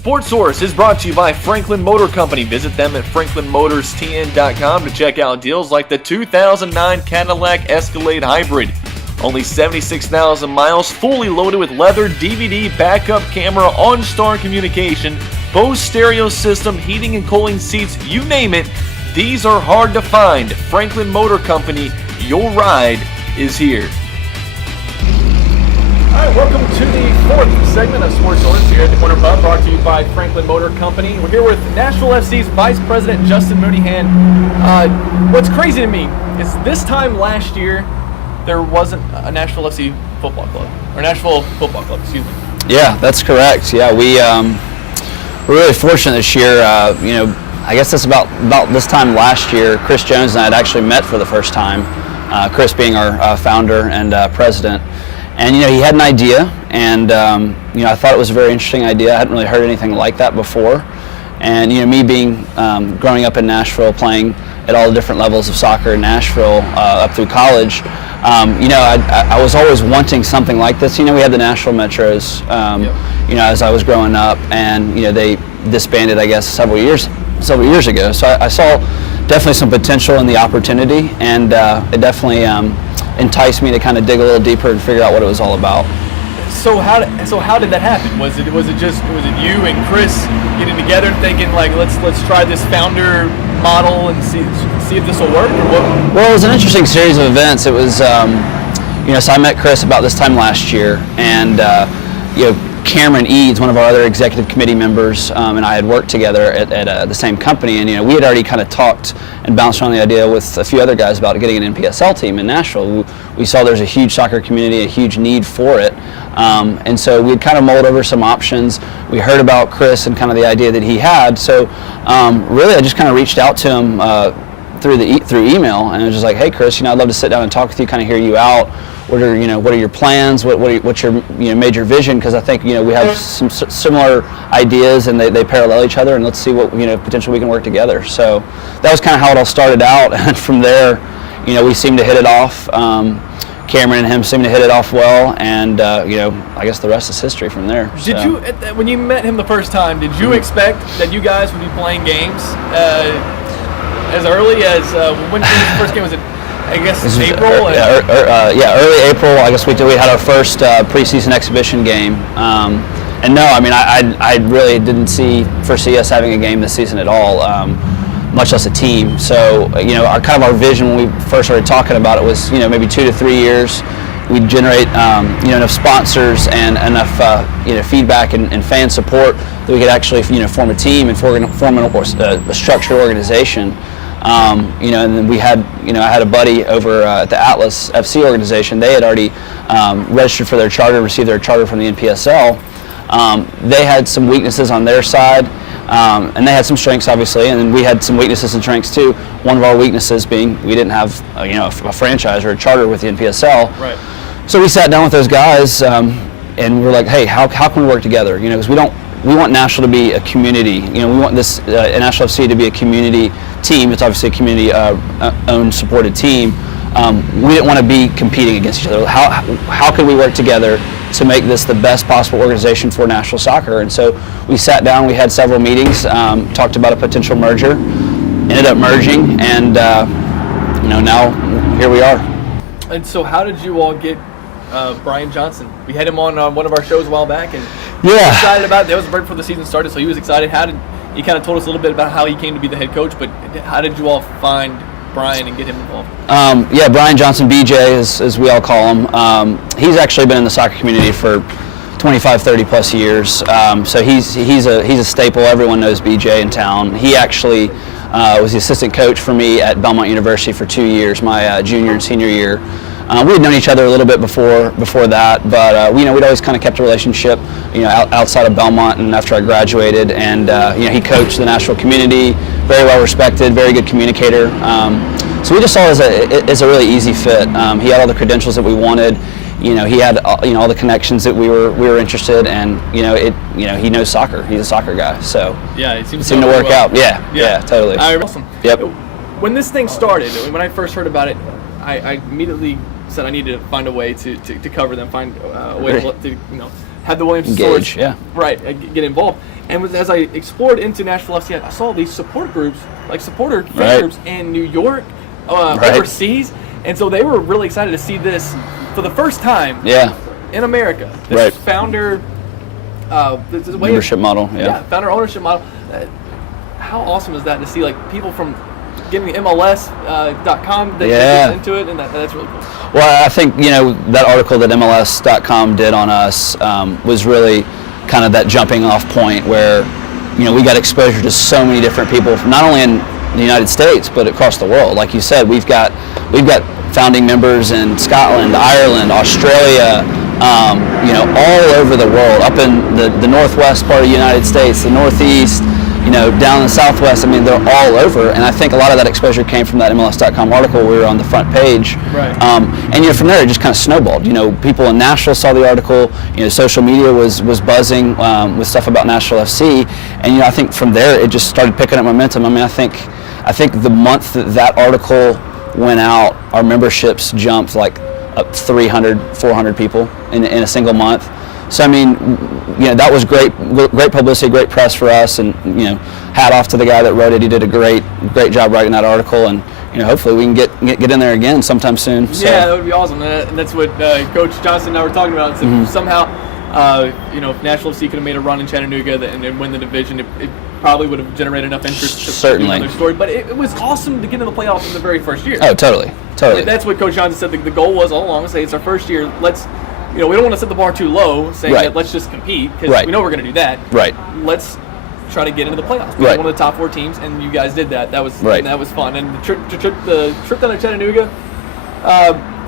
Sports Source is brought to you by Franklin Motor Company. Visit them at franklinmotorstn.com to check out deals like the 2009 Cadillac Escalade Hybrid. Only 76,000 miles, fully loaded with leather, DVD, backup camera, OnStar communication, Bose stereo system, heating and cooling seats, you name it. These are hard to find. Franklin Motor Company, your ride is here. All right, welcome to the fourth segment of Sports Source here at the Corner Pub, brought to you by Franklin Motor Company. We're here with Nashville FC's Vice President Justin Monneyhan. What's crazy to me is this time last year, there wasn't a Nashville FC football club, or Nashville Football Club, excuse me. Yeah, that's correct. Yeah, we're really fortunate this year. I guess that's about this time last year, Chris Jones and I had actually met for the first time. Chris being our founder and president. And, he had an idea, and, I thought it was a very interesting idea. I hadn't really heard anything like that before. And, me being growing up in Nashville, playing at all the different levels of soccer in Nashville up through college, I was always wanting something like this. We had the Nashville Metros, as I was growing up, and, they disbanded, I guess, several years ago. So I saw definitely some potential in the opportunity, and it definitely enticed me to kind of dig a little deeper and figure out what it was all about. So how did that happen? Was it you and Chris getting together and thinking like let's try this founder model and see if this will work, or what? Well, it was an interesting series of events. It was so I met Chris about this time last year, and Cameron Eads, one of our other executive committee members, and I had worked together at the same company, and we had already kind of talked and bounced around the idea with a few other guys about getting an NPSL team in Nashville. We saw there's a huge soccer community, a huge need for it, and so we had kind of mulled over some options. We heard about Chris and kind of the idea that he had, so really I just kind of reached out to him through email, and I was just like, hey Chris, I'd love to sit down and talk with you, kind of hear you out. What are your plans? What's your major vision? Because I think we have some similar ideas, and they parallel each other. And let's see what potentially we can work together. So that was kind of how it all started out. And from there, we seemed to hit it off. Cameron and him seemed to hit it off well, and I guess the rest is history from there. Did you, when you met him the first time, did you expect that you guys would be playing games as early as when was the first game? Was it? I guess it's April. Early April. I guess we had our first preseason exhibition game, and no, I really didn't foresee us having a game this season at all, much less a team. So our vision when we first started talking about it was maybe 2 to 3 years, we'd generate enough sponsors and enough feedback and fan support that we could actually form a team and form a structured organization. And then we had, I had a buddy over at the Atlas FC organization. They had already registered for their charter, received their charter from the NPSL. They had some weaknesses on their side, and they had some strengths, obviously, and then we had some weaknesses and strengths too. One of our weaknesses being we didn't have, a franchise or a charter with the NPSL. Right. So we sat down with those guys, and we were like, hey, how can we work together? Because we want Nashville to be a community. We want this Nashville FC to be a community team. It's obviously a community-owned, supported team. We didn't want to be competing against each other. How could we work together to make this the best possible organization for Nashville soccer? And so we sat down. We had several meetings, talked about a potential merger, ended up merging, and now here we are. And so, how did you all get Brian Johnson? We had him on one of our shows a while back, and he was excited about it. That was right before the season started, so he was excited. He kind of told us a little bit about how he came to be the head coach, but how did you all find Brian and get him involved? Brian Johnson, BJ, as we all call him. He's actually been in the soccer community for 25, 30 plus years. So he's a staple. Everyone knows BJ in town. He actually was the assistant coach for me at Belmont University for 2 years, my junior and senior year. We had known each other a little bit before that, but we'd always kind of kept a relationship, outside of Belmont and after I graduated. And he coached the Nashville community, very well respected, very good communicator. So we just saw it as a really easy fit. He had all the credentials that we wanted. He had all the connections that we were interested, and he knows soccer. He's a soccer guy, so yeah, it seemed to work out. Yeah, totally. Awesome. Yep. When this thing started, when I first heard about it, I immediately said I need to find a way to cover them, find a way to have the Williams engage, Source, right, get involved. And as I explored into Nashville FC, I saw these support groups, like supporter fan groups in New York, overseas. And so they were really excited to see this for the first time in America. This founder this is membership model. Founder ownership model. How awesome is that to see like people from getting MLS.com that gets into it, and that's really cool. Well, I think that article that MLS.com did on us was really kind of that jumping off point where we got exposure to so many different people, not only in the United States but across the world. Like you said, we've got founding members in Scotland, Ireland, Australia, all over the world, up in the northwest part of the United States, the northeast, down in the southwest. I mean, they're all over, and I think a lot of that exposure came from that MLS.com article. We were on the front page, and from there it just kind of snowballed. People in Nashville saw the article. Social media was buzzing with stuff about Nashville FC, and I think from there it just started picking up momentum. I mean, I think the month that article went out, our memberships jumped like up 300, 400 people in a single month. So I mean, that was great publicity, great press for us, and hat off to the guy that wrote it. He did a great job writing that article, and hopefully we can get in there again sometime soon. So. Yeah, that would be awesome, and that's what Coach Johnson and I were talking about. So somehow, if Nashville FC could have made a run in Chattanooga and win the division, it probably would have generated enough interest to do another story. But it was awesome to get in the playoffs in the very first year. Oh, totally. That's what Coach Johnson said. The goal was all along to say it's our first year. Let's. We don't want to set the bar too low, saying that let's just compete, because we know we're going to do that. Right. Let's try to get into the playoffs. We're one of the top 4 teams, and you guys did that. That was fun. And the trip down to Chattanooga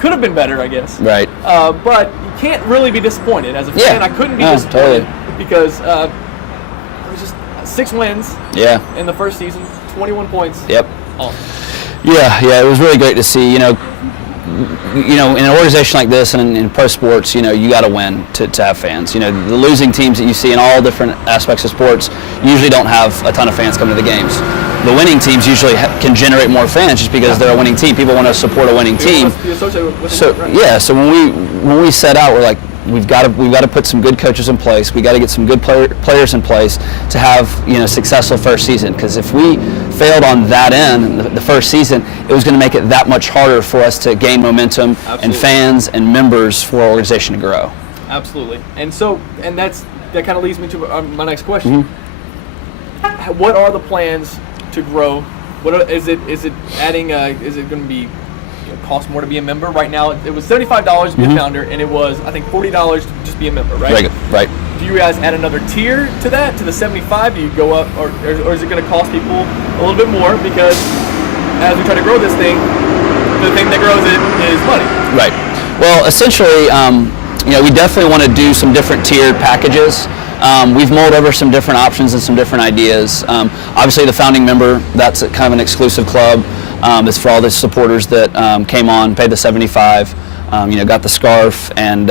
could have been better, I guess. Right. But you can't really be disappointed as a fan. I couldn't be disappointed because it was just 6 wins. In the first season, 21 points. Yep. Awesome. Yeah. It was really great to see. In an organization like this and in pro sports, you got to win to have fans. The losing teams that you see in all different aspects of sports usually don't have a ton of fans coming to the games. The winning teams usually can generate more fans just because they're a winning team. People want to support a winning team. So when we set out, we're like, we've got to put some good coaches in place. We got to get some good players in place to have successful first season. Because if we failed on that end, the first season, it was going to make it that much harder for us to gain momentum and fans and members for our organization to grow. Absolutely. And that kind of leads me to my next question. What are the plans to grow? Is it adding? Is it going to be? Cost more to be a member? Right now it was $75 to be a founder, and it was I think $40 to just be a member, right? Right. Do you guys add another tier to that, to the $75? Do you go up, or is it going to cost people a little bit more? Because as we try to grow this thing, the thing that grows it is money. Right. Well, essentially, we definitely want to do some different tiered packages. We've mulled over some different options and some different ideas. Obviously, the founding member, that's kind of an exclusive club. It's for all the supporters that came on, paid the $75, got the scarf and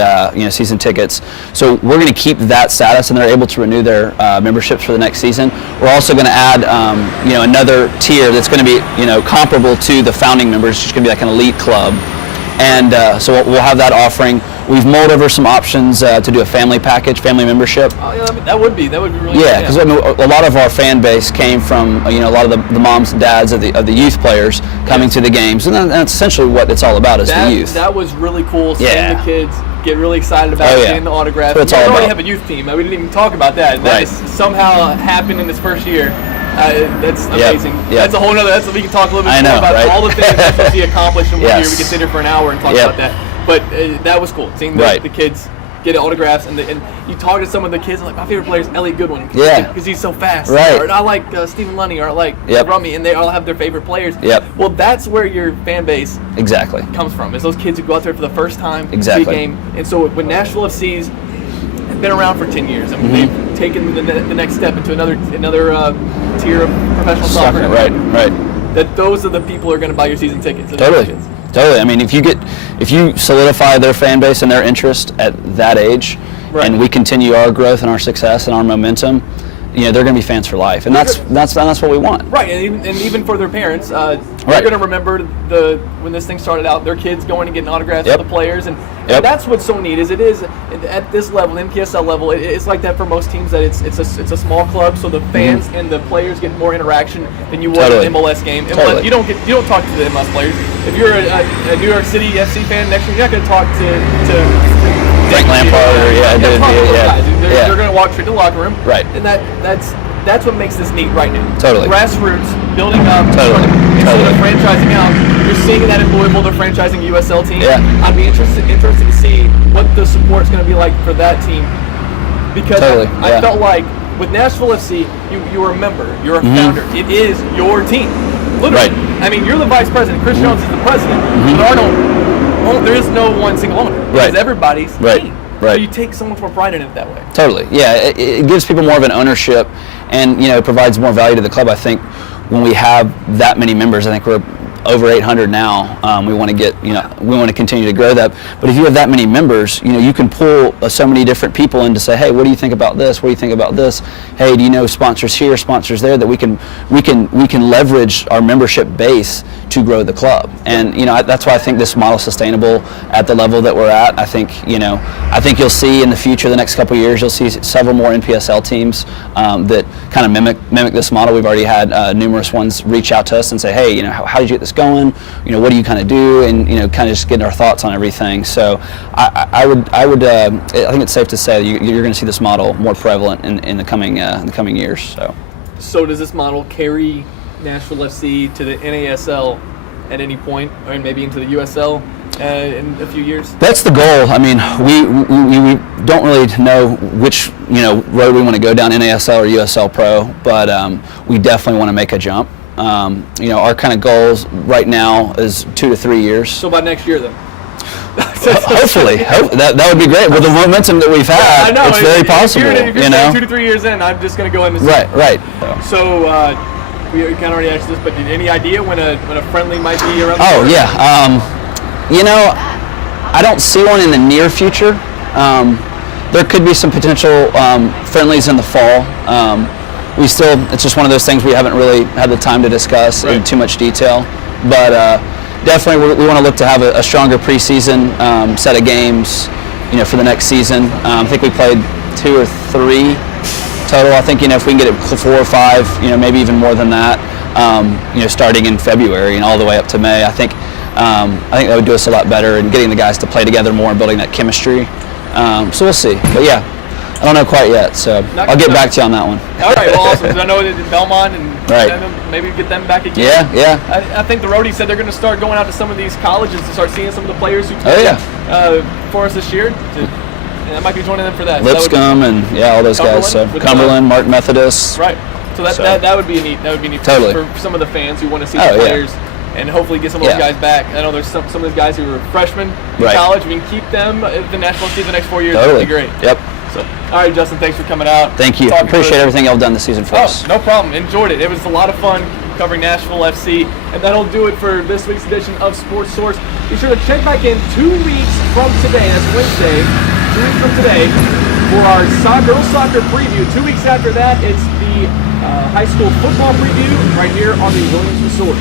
season tickets. So we're going to keep that status, and they're able to renew their memberships for the next season. We're also going to add another tier that's going to be comparable to the founding members. It's just going to be like an elite club. And so we'll have that offering. We've mulled over some options to do a family package, family membership. Oh, yeah, that would be really good. Yeah, because a lot of our fan base came from a lot of the moms and dads of the youth players coming to the games, and that's essentially what it's about is the youth. That was really cool. Seeing the kids get really excited about getting the autographs. That's we already have a youth team. We didn't even talk about that. That has somehow happened in this first year. That's amazing. Yep. That's a whole other. We can talk a little bit more about all the things that we accomplished in 1 year. We can sit here for an hour and talk about that. But that was cool, seeing the kids get autographs, and you talk to some of the kids, like, my favorite player is Elliot Goodwin, because he's so fast. Right. Or I like Stephen Lunny, or I like Rummy, and they all have their favorite players. Yep. Well, that's where your fan base comes from, is those kids who go out there for the first time, see a game. And so when Nashville FC's been around for 10 years, and they've taken the next step into another tier of professional soccer. Right. That those are the people who are going to buy your season tickets. Totally. I mean, if you solidify their fan base and their interest at that age, and we continue our growth and our success and our momentum, they're going to be fans for life, and that's what we want. Right, and even for their parents, they're going to remember when this thing started out, their kids going and getting autographs for the players, and that's what's so neat. Is it is at this level, NPSL level, it's like that for most teams. That it's a small club, so the fans and the players get more interaction than you would in an MLS game. MLS, you don't talk to the MLS players. If you're a New York City FC fan next year, you're not going to talk to Frank Lampard, they're going to walk straight to the locker room, right? And that's what makes this neat right now. Totally, grassroots building up, totally. Franchising out. You're seeing that in Louisville, the franchising USL team. Yeah. I'd be interested to see what the support's going to be like for that team, because I felt like with Nashville FC, you were a member, you're a founder. It is your team, literally. Right. I mean, you're the vice president. Chris Jones is the president, but there is no one single owner. It's everybody's team. Right. So you take so much more pride in it that way. Totally. Yeah, it gives people more of an ownership, and it provides more value to the club. I think when we have that many members, I think we're over 800 now. We want to get, we want to continue to grow that. But if you have that many members, you can pull so many different people in to say, hey, what do you think about this? What do you think about this? Hey, do you know sponsors here, sponsors there, that we can leverage our membership base to grow the club. And that's why I think this model is sustainable at the level that we're at. I think you'll see in the future, the next couple of years, you'll see several more NPSL teams that kind of mimic this model. We've already had numerous ones reach out to us and say, hey, how did you get this going? What do you kind of do? And kind of just getting our thoughts on everything. So I think it's safe to say that you're going to see this model more prevalent in the coming years. So does this model carry Nashville FC to the NASL at any point, or maybe into the USL in a few years? That's the goal. I mean, we don't really know which road we want to go down, NASL or USL Pro, but we definitely want to make a jump. Our kind of goals right now is 2 to 3 years. So by next year, then. Hopefully, that would be great. With the momentum that we've had, it's very possible. If you're 2 to 3 years in, I'm just going to go in. Right. So we kind of already asked this, but any idea when a friendly might be around? Oh yeah. I don't see one in the near future. There could be some potential friendlies in the fall. It's just one of those things we haven't really had the time to discuss in too much detail. But definitely we want to look to have a stronger preseason set of games, for the next season. I think we played 2 or 3 total. I think, if we can get it 4 or 5, maybe even more than that, starting in February and all the way up to May. I think that would do us a lot better in getting the guys to play together more and building that chemistry. So we'll see. But yeah, I don't know quite yet, so I'll get back to you on that one. All right, well, awesome. I know that Belmont and maybe get them back again. Yeah. I think the roadie said they're going to start going out to some of these colleges to start seeing some of the players who for us this year. And I might be joining them for that. Lipscomb and all those guys. So Cumberland, Mark Methodist. Right. So that would be neat. That would be neat for some of the fans who want to see the players. And hopefully get some of those guys back. I know there's some of those guys who were freshmen in college. We can keep them at the national team the next 4 years. That would be great. Yep. So, all right, Justin, thanks for coming out. Thank you. Appreciate everything y'all done this season for us. No problem. Enjoyed it. It was a lot of fun covering Nashville FC. And that'll do it for this week's edition of Sports Source. Be sure to check back in 2 weeks from today. That's Wednesday. 2 weeks from today for our girls soccer preview. 2 weeks after that, it's the high school football preview right here on the Williams Source.